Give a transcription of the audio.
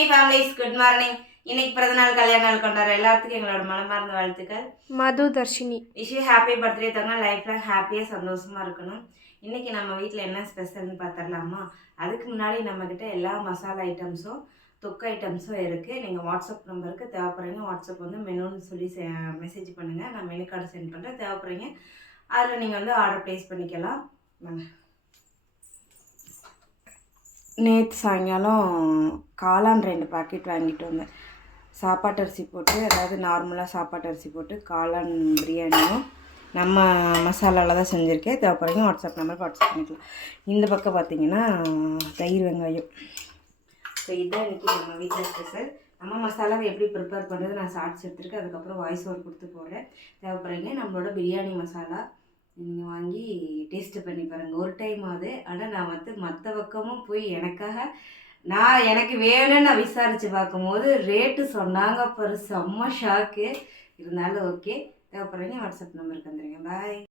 Lakshmi families good morning. இன்னைக்கு பிறந்தநாள் கல்யாண நாள் கொண்டாடுற எல்லாத்துக்கும் எங்களோட மனமார்ந்த வாழ்த்துக்கள். Madhu Dharshini wish you happy birthday தங்க. லைஃப்ல ஹாப்பியாக சந்தோஷமா இருக்கணும். இன்னைக்கு நம்ம வீட்டில் என்ன ஸ்பெஷல்னு பார்த்துடலாமா? அதுக்கு முன்னாடி நம்மக்கிட்ட எல்லா மசாலா ஐட்டம்ஸும் தொக்கு ஐட்டம்ஸும் இருக்குது. நீங்கள் வாட்ஸ்அப் நம்பருக்கு தேவைப்படுறீங்க. வாட்ஸ்அப் வந்து மெனுன்னு சொல்லி மெசேஜ் பண்ணுங்கள். நான் மெனு கார்டு சென்ட் பண்ணுறேன். தேவைப்படுறீங்க அதில் நீங்கள் வந்து ஆர்டர் ப்ளேஸ் பண்ணிக்கலாம். நேற்று சாயங்காலம் காளான் 2 பாக்கெட் வாங்கிட்டு வந்தேன். சாப்பாட்டு அரிசி போட்டு, அதாவது நார்மலாக சாப்பாட்டு அரிசி போட்டு காளான் பிரியாணியும் நம்ம மசாலாவில் தான் செஞ்சுருக்கேன். தேவைப்படுறீங்க வாட்ஸ்அப் நம்பருக்கு வாட்ஸ்அப் பண்ணிக்கலாம். இந்த பக்கம் பார்த்தீங்கன்னா தயிர் வெங்காயம். ஸோ இதுதான் இன்றைக்கி நம்ம வீட்டில் ஸ்பெஷல். நம்ம மசாலாவை எப்படி ப்ரிப்பேர் பண்ணுறது நான் ஷார்ட்ஸ் எடுத்துருக்கேன். அதுக்கப்புறம் வாய்ஸ் ஓவர் கொடுத்து போடுறேன். தேவைப்படுறீங்க நம்மளோட பிரியாணி மசாலா நீங்கள் வாங்கி டேஸ்ட்டு பண்ணி பாருங்கள் ஒரு டைமாவது. ஆனால் நான் வந்து மற்ற பக்கமும் போய் எனக்கு வேணும்னு நான் விசாரித்து பார்க்கும்போது ரேட்டு சொன்னாங்க பாரு, செம்ம ஷாக்கு. இருந்தாலும் ஓகே. தேவைப்படுறீங்க வாட்ஸ்அப் நம்பருக்கு வந்துடுங்க. பாய்.